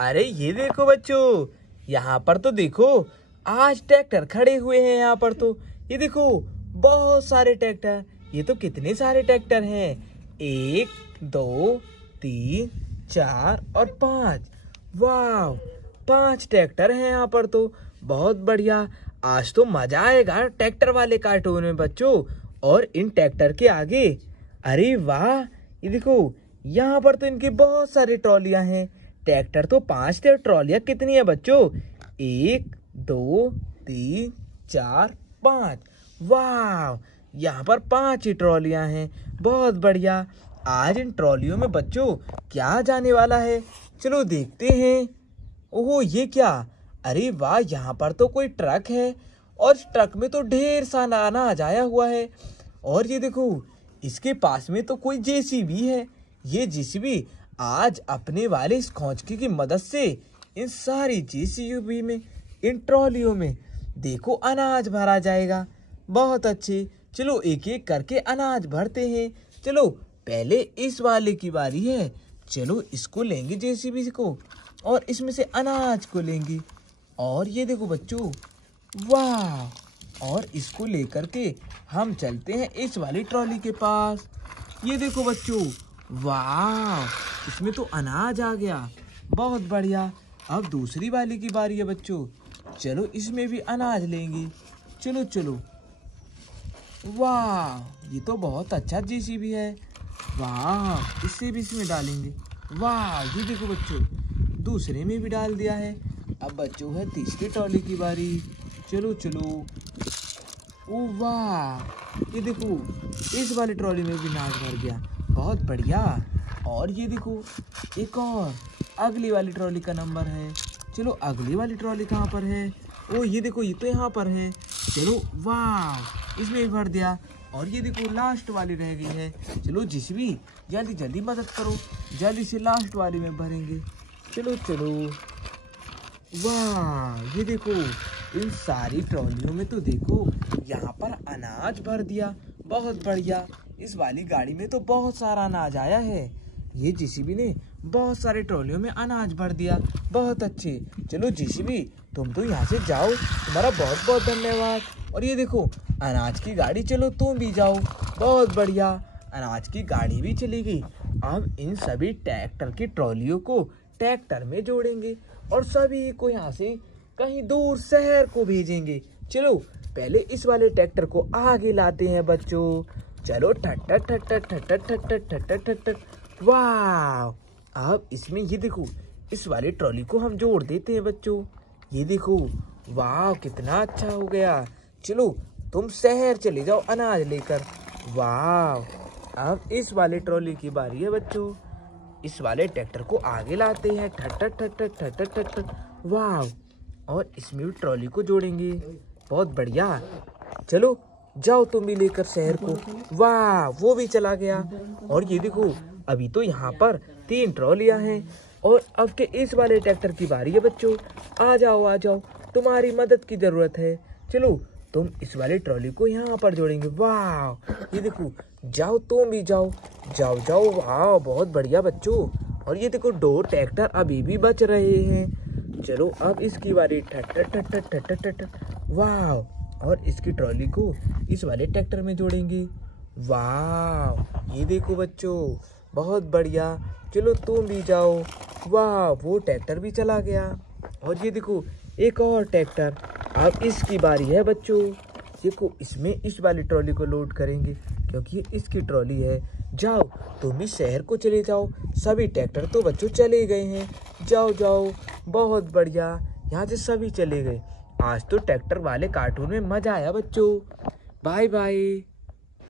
अरे ये देखो बच्चों, यहाँ पर तो देखो आज ट्रैक्टर खड़े हुए हैं। यहाँ पर तो ये देखो बहुत सारे ट्रैक्टर। ये तो कितने सारे ट्रैक्टर हैं, 1 2 3 4 और 5। वाह, 5 ट्रैक्टर हैं यहाँ पर तो। बहुत बढ़िया, आज तो मजा आएगा ट्रैक्टर वाले कार्टून में बच्चों। और इन ट्रैक्टर के आगे, अरे वाह, ये देखो यहाँ पर तो इनकी बहुत सारी ट्रॉलियां हैं। ट्रैक्टर तो 5 थे, ट्रॉलियां कितनी है बच्चों? 1 2 3 4 5। वाह, यहाँ पर 5 ही ट्रॉलियां हैं। बहुत बढ़िया। आज इन ट्रॉलियों में बच्चों क्या जाने वाला है, चलो देखते हैं। ओहो, ये क्या? अरे वाह, यहाँ पर तो कोई ट्रक है और इस ट्रक में तो ढेर सारा अनाज आया हुआ है। और ये देखो इसके पास में तो कोई जेसीबी है। ये जेसीबी आज अपने वाले इस खौंचकी की मदद से इन सारी जेसीबी में, इन ट्रॉलियों में देखो अनाज भरा जाएगा। बहुत अच्छे, चलो एक एक करके अनाज भरते हैं। चलो पहले इस वाले की बारी है। चलो इसको लेंगे जेसीबी को और इसमें से अनाज को लेंगे। और ये देखो बच्चों, वाह, और इसको लेकर के हम चलते हैं इस वाली ट्रॉली के पास। ये देखो बच्चों, वाह, इसमें तो अनाज आ गया। बहुत बढ़िया। अब दूसरी वाली की बारी है बच्चों। चलो इसमें भी अनाज लेंगे। चलो चलो। वाह, ये तो बहुत अच्छा जेसीबी है। वाह, इससे भी इसमें डालेंगे। वाह, ये देखो बच्चों, दूसरे में भी डाल दिया है। अब बच्चों है तीसरी ट्रॉली की बारी। चलो चलो। ओ वाह, ये देखो इस वाली ट्रॉली में भी अनाज भर गया। बहुत बढ़िया। और ये देखो एक और अगली वाली ट्रॉली का नंबर है। चलो अगली वाली ट्रॉली कहाँ पर है? ओ ये देखो, ये तो यहाँ पर है। चलो वाह, इसमें भी भर दिया। और ये देखो लास्ट वाली रह गई है। चलो जिसभी जल्दी जल्दी मदद करो, जल्दी से लास्ट वाली में भरेंगे। चलो चलो। वाह, ये देखो इन सारी ट्रॉलियों में तो देखो यहाँ पर अनाज भर दिया। बहुत बढ़िया। इस वाली गाड़ी में तो बहुत सारा अनाज आया है। ये जेसीबी ने बहुत सारे ट्रॉलियों में अनाज भर दिया। बहुत अच्छे। चलो जेसीबी, तुम तो यहाँ से जाओ, तुम्हारा बहुत बहुत धन्यवाद। और ये देखो अनाज की गाड़ी, चलो तुम भी जाओ। बहुत बढ़िया, अनाज की गाड़ी भी चली गई। अब इन सभी ट्रैक्टर की ट्रॉलियों को ट्रैक्टर में जोड़ेंगे और सभी को यहाँ से कहीं दूर शहर को भेजेंगे। चलो पहले इस वाले ट्रैक्टर को आगे लाते हैं बच्चों। चलो ठट ठट ठट ठट ठट ठट ठट ठट ठट ठट। वाह, अब इसमें ये देखो इस वाली ट्रॉली को हम जोड़ देते हैं बच्चों। ये देखो, वाह, कितना अच्छा हो गया। चलो तुम शहर चले जाओ अनाज लेकर। वाह, अब इस वाले ट्रॉली की बारी है बच्चों। इस वाले ट्रैक्टर को आगे लाते हैं। ठट ठट ठट ठट ठट ठट ठट ठट। वाह, और इसमें भी ट्रॉली को जोड़ेंगे। बहुत बढ़िया। चलो जाओ तुम भी लेकर शहर को। वाह, वो भी चला गया। और ये देखो अभी तो यहाँ पर 3 ट्रॉलियां हैं। और अब के इस वाले ट्रैक्टर की बारी है बच्चों। आ जाओ आ जाओ, तुम्हारी मदद की जरूरत है। चलो तुम इस वाले ट्रॉली को यहाँ पर जोड़ेंगे। वाह, ये देखो, जाओ तुम भी जाओ। जाओ जाओ। वाह, बहुत बढ़िया बच्चों। और ये देखो 2 ट्रैक्टर अभी भी बच रहे हैं। चलो अब इसकी बारी। ठट ठट ठट ठट ठट ठट ठट। वाह, और इसकी ट्रॉली को इस वाले ट्रैक्टर में जोड़ेंगे। वाह, ये देखो बच्चों, बहुत बढ़िया। चलो तुम भी जाओ। वाह, वो ट्रैक्टर भी चला गया। और ये देखो एक और ट्रैक्टर। अब इसकी बारी है बच्चों। देखो इसमें इस वाली ट्रॉली को लोड करेंगे क्योंकि ये इसकी ट्रॉली है। जाओ तुम भी शहर को चले जाओ। सभी ट्रैक्टर तो बच्चों चले गए हैं। जाओ जाओ। बहुत बढ़िया, यहाँ से सभी चले गए। आज तो ट्रैक्टर वाले कार्टून में मजा आया बच्चों। Bye bye.